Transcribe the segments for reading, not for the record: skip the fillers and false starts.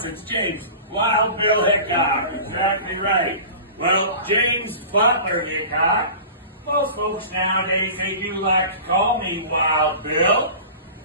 course, it's James. Wild Bill Hickok. Exactly right. Well, James Butler Hickok. Most folks nowadays, they do like to call me Wild Bill.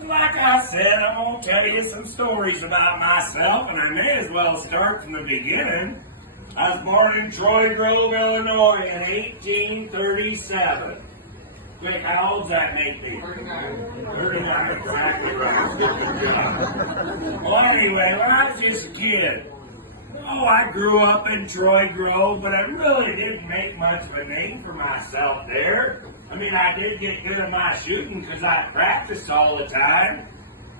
And like I said, I'm going to tell you some stories about myself, and I may as well start from the beginning. I was born in Troy Grove, Illinois in 1837. Quick, how old's that make me? 39, exactly right. Well, anyway, when I was just a kid, I grew up in Troy Grove, but I really didn't make much of a name for myself there. I mean, I did get good at my shooting because I practiced all the time,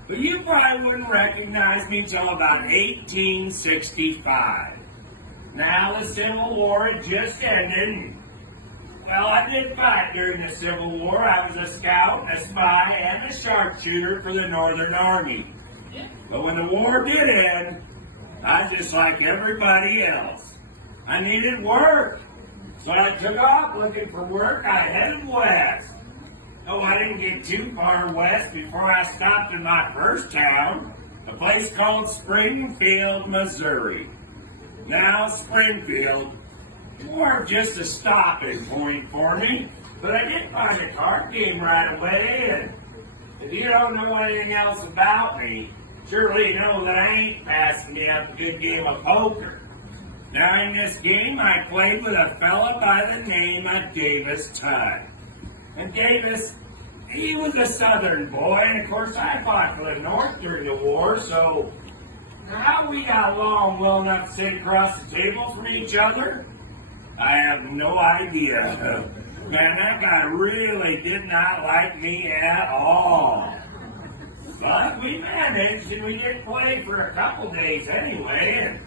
but you probably wouldn't recognize me until about 1865. Now, the Civil War had just ended. Well, I did fight during the Civil War. I was a scout, a spy, and a sharpshooter for the Northern Army. But when the war did end, I was just like everybody else. I needed work. So I took off looking for work. I headed west. I didn't get too far west before I stopped in my first town, a place called Springfield, Missouri. Now, Springfield, more of just a stopping point for me, but I did find a card game right away, and if you don't know anything else about me, surely you know that I ain't passing me up a good game of poker. Now, in this game, I played with a fella by the name of Davis Tutt. And Davis, he was a southern boy, and of course I fought for the North during the war, so how we got along well enough to sit across the table from each other, I have no idea. Man, that guy really did not like me at all. But we managed, and we did play for a couple days anyway, and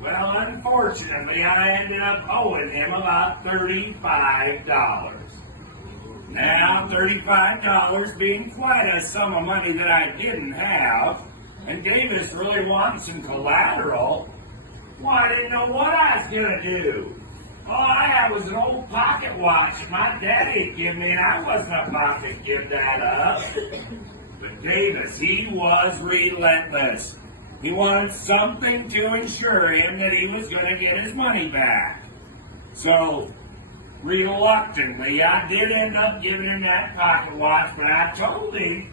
well, unfortunately, I ended up owing him about $35. Now, $35 being quite a sum of money that I didn't have, and Davis really wanted some collateral. Well, I didn't know what I was going to do. All I had was an old pocket watch that my daddy gave me, and I wasn't about to give that up. But Davis, he was relentless. He wanted something to ensure him that he was going to get his money back. So, reluctantly, I did end up giving him that pocket watch, but I told him,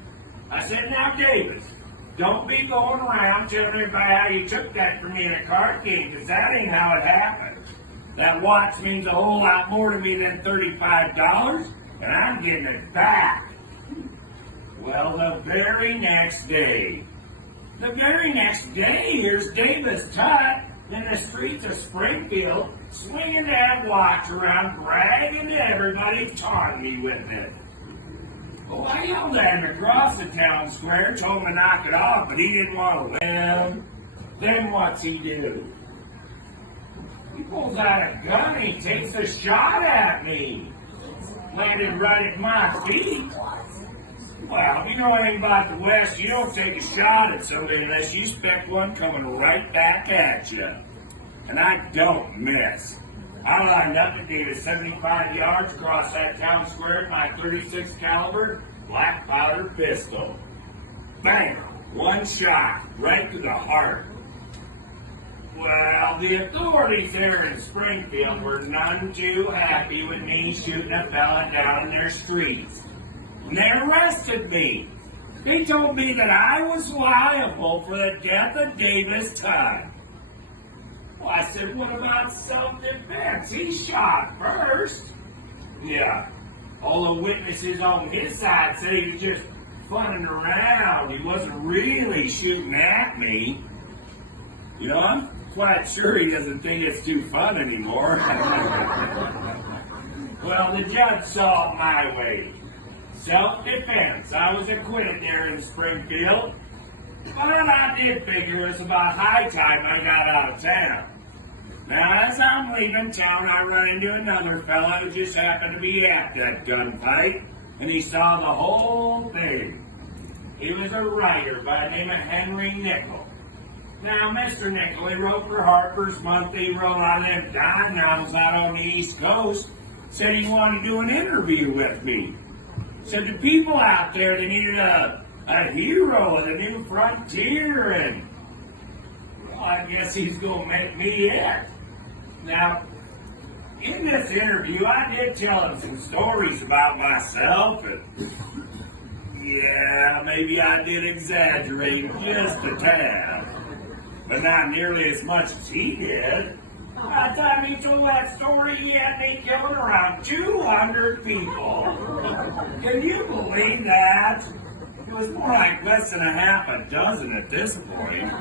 I said, now Davis, don't be going around telling everybody how you took that from me in a card game, because that ain't how it happened. That watch means a whole lot more to me than $35, and I'm getting it back. Well, the very next day, here's Davis Tutt in the streets of Springfield, swinging that watch around, bragging to everybody, taunting me with it. Well, I yelled at him across the town square, told him to knock it off, but he didn't want to win. Then what's he do? He pulls out a gun and he takes a shot at me. Landed right at my feet. Well, if you know anything about the West, you don't take a shot at somebody unless you expect one coming right back at you. And I don't miss. I lined up at Davis 75 yards across that town square with my .36 caliber black powder pistol. Bang! One shot right to the heart. Well, the authorities there in Springfield were none too happy with me shooting a fella down in their streets. And they arrested me. They told me that I was liable for the death of Davis Tutt. Well, I said, what about self-defense? He shot first. Yeah. All the witnesses on his side said he was just funning around. He wasn't really shooting at me. You know, I'm quite sure he doesn't think it's too fun anymore. Well, the judge saw it my way. Self-defense. I was acquitted there in Springfield. But I did figure it was about high time I got out of town. Now, as I'm leaving town, I run into another fella who just happened to be at that gunfight, and he saw the whole thing. He was a writer by the name of Henry Nichol. Now, Mr. Nichol, he wrote for Harper's Monthly, he wrote on them dime novels out on the East Coast, said he wanted to do an interview with me. Said the people out there, they needed a hero of the new frontier, and Well, I guess he's going to make me it. Now, in this interview, I did tell him some stories about myself, and yeah, maybe I did exaggerate just a tad, but not nearly as much as he did. By the time he told that story, he had me killing around 200 people. Can you believe that? It was more like less than a half a dozen at this point.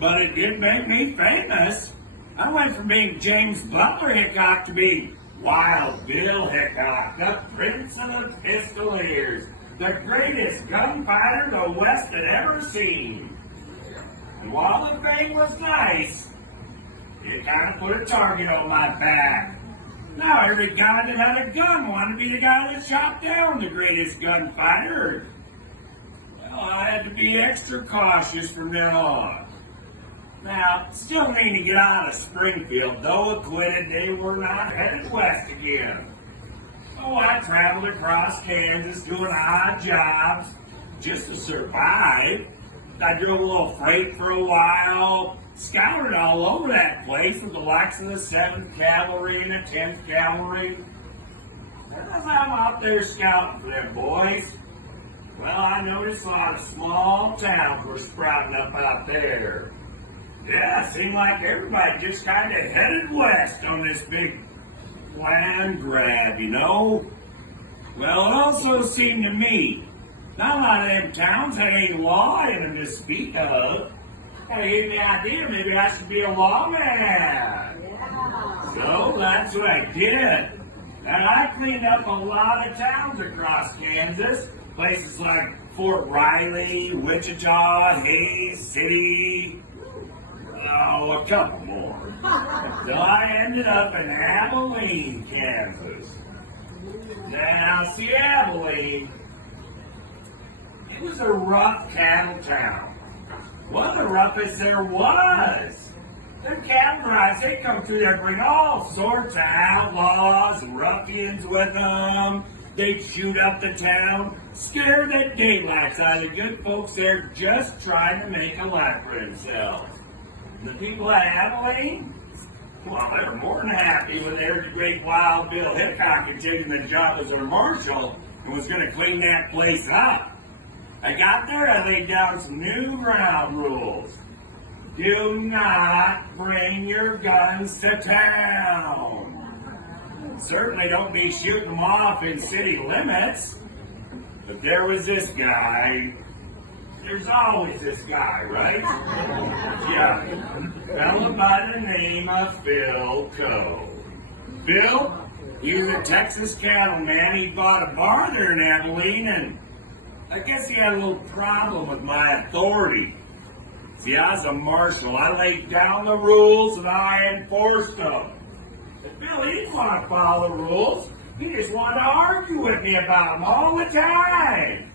But it did make me famous. I went from being James Butler Hickok to being Wild Bill Hickok, the Prince of the Pistoliers, the greatest gunfighter the West had ever seen. And while the fame was nice, it kind of put a target on my back. Now every guy that had a gun wanted to be the guy that shot down the greatest gunfighter. Well, I had to be extra cautious from then on. Now, still need to get out of Springfield. Though acquitted, they were not headed west again. Oh, I traveled across Kansas doing odd jobs just to survive. I drove a little freight for a while, scoured all over that place with the likes of the 7th Cavalry and the 10th Cavalry. As I'm out there scouting for them boys, well, I noticed a lot of small towns were sprouting up out there. Yeah, it seemed like everybody just kind of headed west on this big land grab, you know? Well, it also seemed to me not a lot of them towns had any law in them to speak of. That gave me the idea maybe I should be a lawman. Yeah. So that's what I did. And I cleaned up a lot of towns across Kansas. Places like Fort Riley, Wichita, Hays City. Oh, a couple more. So I ended up in Abilene, Kansas. Now, see, Abilene, it was a rough cattle town. One of the roughest there was. The cattle drives, they come through there, bring all sorts of outlaws and ruffians with them. They'd shoot up the town, scare the daylights out of the good folks there just trying to make a life for themselves. The people at Abilene, well, they were more than happy when their great Wild Bill Hickok had taken the job as a marshal and was going to clean that place up. I got there, I laid down some new ground rules. Do not bring your guns to town. Certainly don't be shooting them off in city limits. But there was this guy. There's always this guy, right? Yeah. Fellow by the name of Phil Coe. Phil, he was a Texas cattleman. He bought a bar there in Abilene, and I guess he had a little problem with my authority. See, I was a marshal. I laid down the rules and I enforced them. But Bill, he didn't want to follow the rules. He just wanted to argue with me about them all the time.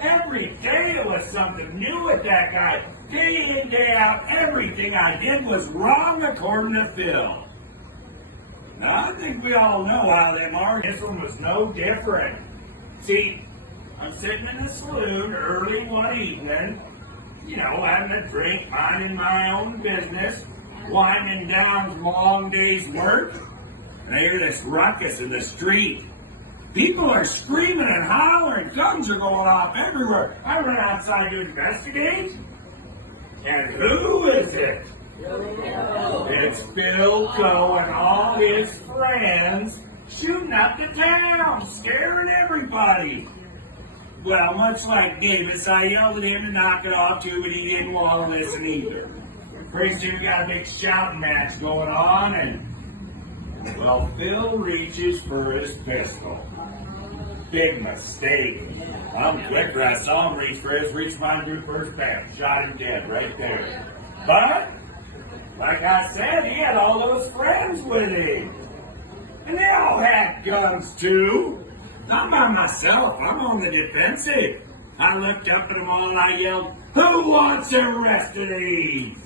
Every day it was something new with that guy. Day in, day out, everything I did was wrong according to Phil. Now, I think we all know how them are. This one was no different. See, I'm sitting in the saloon early one evening, you know, having a drink, minding my own business, winding down from a long day's work, and I hear this ruckus in the street. People are screaming and hollering, guns are going off everywhere. I run outside to investigate, and who is it? It's Phil Coe and all his friends shooting up the town, scaring everybody. Well, much like Davis, I yelled at him to knock it off too, but he didn't want to listen either. Pretty soon we got a big shouting match going on, and well, Phil reaches for his pistol. Big mistake. I'm quicker. I saw him reach for his, reached mine through first pass. Shot him dead right there. But, like I said, he had all those friends with him. And they all had guns too. Not by myself. I'm on the defensive. I looked up at them all and I yelled, "Who wants the rest of these?"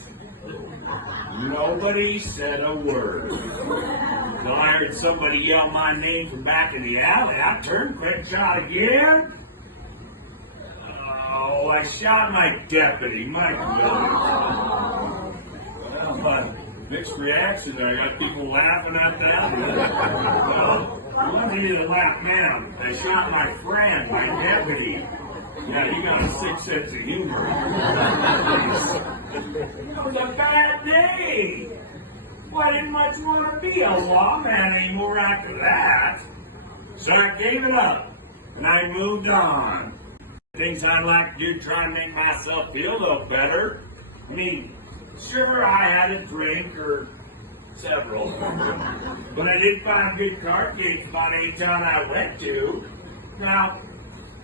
Nobody said a word. When I heard somebody yell my name from back in the alley, I turned quick, shot again. Oh, I shot my deputy, Mike Williams. Mixed reaction there. I got people laughing at that. Well, it wasn't even a laugh now. They shot my friend, my deputy. Yeah, he got a sick sense of humor. It was a bad day. Well, I didn't much want to be a lawman anymore after that. So I gave it up, and I moved on. Things I'd like to do to try and make myself feel a little better. I mean, sure, I had a drink or several, but I did find good card games about any town I went to. Now,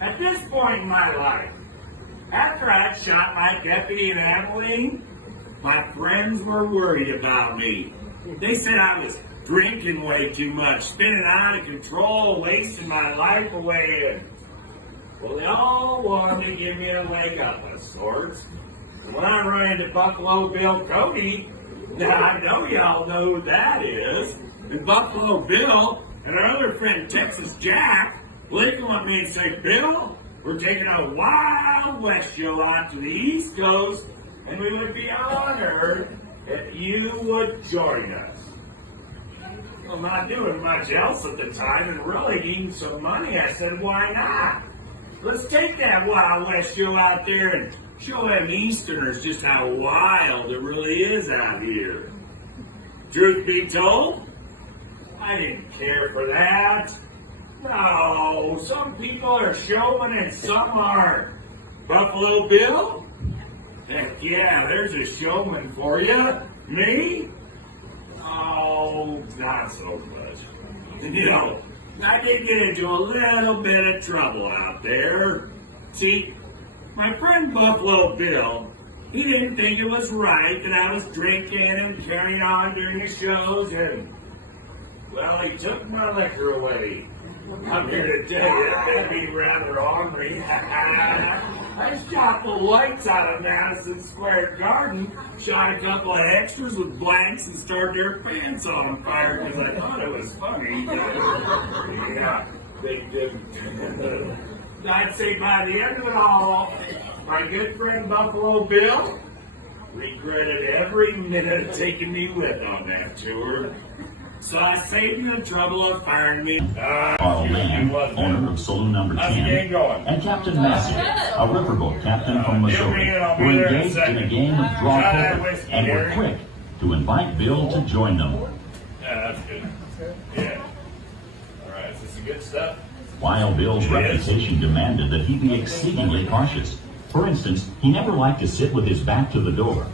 at this point in my life, after I'd shot my deputy in Abilene, my friends were worried about me. They said I was drinking way too much, spinning out of control, wasting my life away, and well, they all wanted to give me a leg up of sorts. And when I run into Buffalo Bill Cody, now I know y'all know who that is. And Buffalo Bill and our other friend Texas Jack, well, they come up to me and say, Bill, we're taking a Wild West show out to the East Coast, and we would be honored if you would join us. Well, I'm not doing much else at the time and really needing some money. I said, why not? Let's take that Wild West show out there and show them Easterners just how wild it really is out here. Truth be told, I didn't care for that. No, some people are showmen and some aren't. Buffalo Bill? Heck yeah, there's a showman for you. Me? Oh, not so much. You know, I did get into a little bit of trouble out there. See, my friend Buffalo Bill, he didn't think it was right that I was drinking and carrying on during the shows, and, well, he took my liquor away. I'm here to tell you, that made me rather ornery. I shot the lights out of Madison Square Garden, shot a couple of extras with blanks, and started their pants on fire because I thought it was funny. Yeah, they didn't. I'd say by the end of it all, my good friend Buffalo Bill regretted every minute of taking me with on that tour. So I saved you the trouble of firing me. Carl Mann, owner of Saloon number 10, and Captain Massey, a riverboat captain from Missouri, who engaged in a game of draw poker and were quick to invite Bill to join them. Yeah, that's good. Yeah. All right, is this the good stuff? While Bill's reputation demanded that he be exceedingly cautious. For instance, he never liked to sit with his back to the door.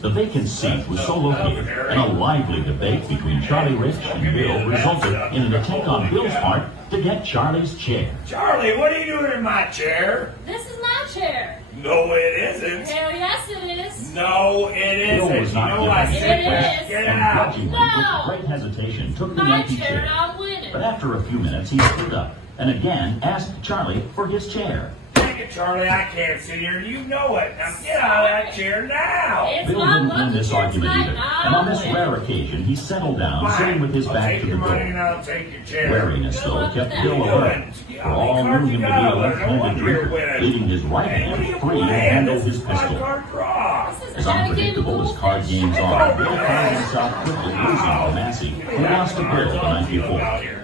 The vacant seat was so located, and a lively debate between Charlie Rich and Bill resulted in an attempt on Bill's part to get Charlie's chair. Charlie, what are you doing in my chair? This is my chair. No, it isn't. Hell yes, it is. No, it isn't. Bill was not you know I given said it is. get and out. grudgingly, No. with great hesitation, took the My empty chair, chair. and I'm winning. But after a few minutes, he stood up and again asked Charlie for his chair. Take it, Charlie. I can't sit here. You know it. Now get out of that chair now. It's Bill my didn't win lucky this chair argument tonight, either, and on this rare occasion, he settled down, sitting with his I'll back take to the your money and door. I'll take your chair. Wariness, though, kept Bill alert, for all knew him to be a left-handed drinker, leaving his right hand free to handle his pistol. As unpredictable as card games are, Bill found himself quickly losing to Massey, who lost to Bill the night before.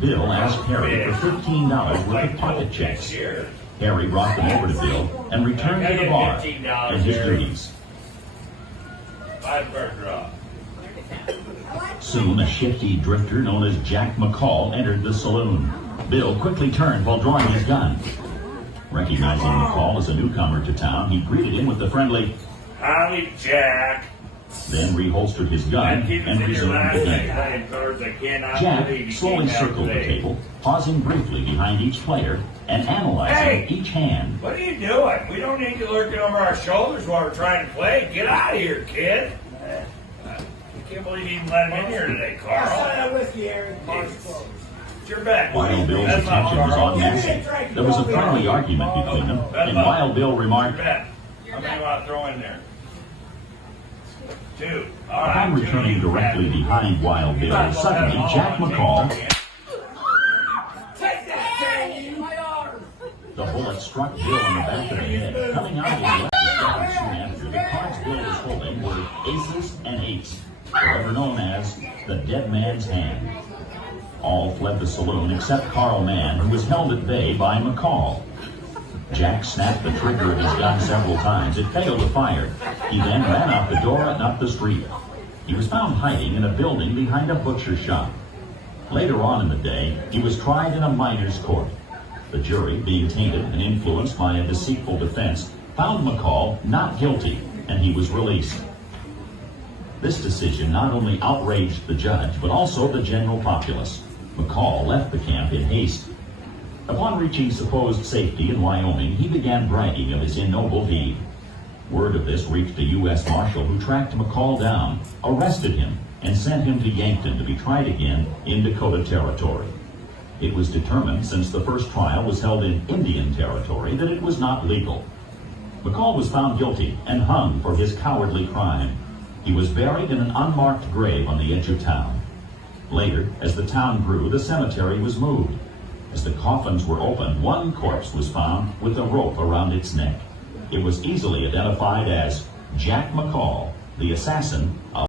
Bill asked Harry for $15 worth of pocket checks. Harry brought them over to Bill and returned to the bar and his duties. Soon, a shifty drifter known as Jack McCall entered the saloon. Bill quickly turned while drawing his gun. Recognizing McCall as a newcomer to town, he greeted him with the friendly, "Howdy, Jack." then reholstered his gun and resumed the game. Jack slowly circled the table, pausing briefly behind each player and analyzing each hand. What are you doing? We don't need you lurking over our shoulders while we're trying to play. Get out of here, kid. I can't believe you even let him in here today, Carl. It's your bet. While Bill's That's not attention was Carl. on Massey, there was a friendly argument between them, and while Bill remarked, Bet. How many you want to throw in there? 2. All right. upon returning directly behind Wild Bill, suddenly Jack McCall, the bullet struck Bill in the back of the head, coming out of his left stomach soon after. The cards Bill was holding were aces and eights, forever known as the dead man's hand. All fled the saloon except Carl Mann, who was held at bay by McCall. Jack snapped the trigger of his gun several times. It failed to fire. He then ran out the door and up the street. He was found hiding in a building behind a butcher shop. Later on in the day, he was tried in a miner's court. The jury, being tainted and influenced by a deceitful defense, found McCall not guilty, and he was released. This decision not only outraged the judge, but also the general populace. McCall left the camp in haste. Upon reaching supposed safety in Wyoming, he began bragging of his ignoble deed. Word of this reached a U.S. Marshal who tracked McCall down, arrested him, and sent him to Yankton to be tried again in Dakota Territory. It was determined, since the first trial was held in Indian Territory, that it was not legal. McCall was found guilty and hung for his cowardly crime. He was buried in an unmarked grave on the edge of town. Later, as the town grew, the cemetery was moved. As the coffins were opened, one corpse was found with a rope around its neck. It was easily identified as Jack McCall, the assassin of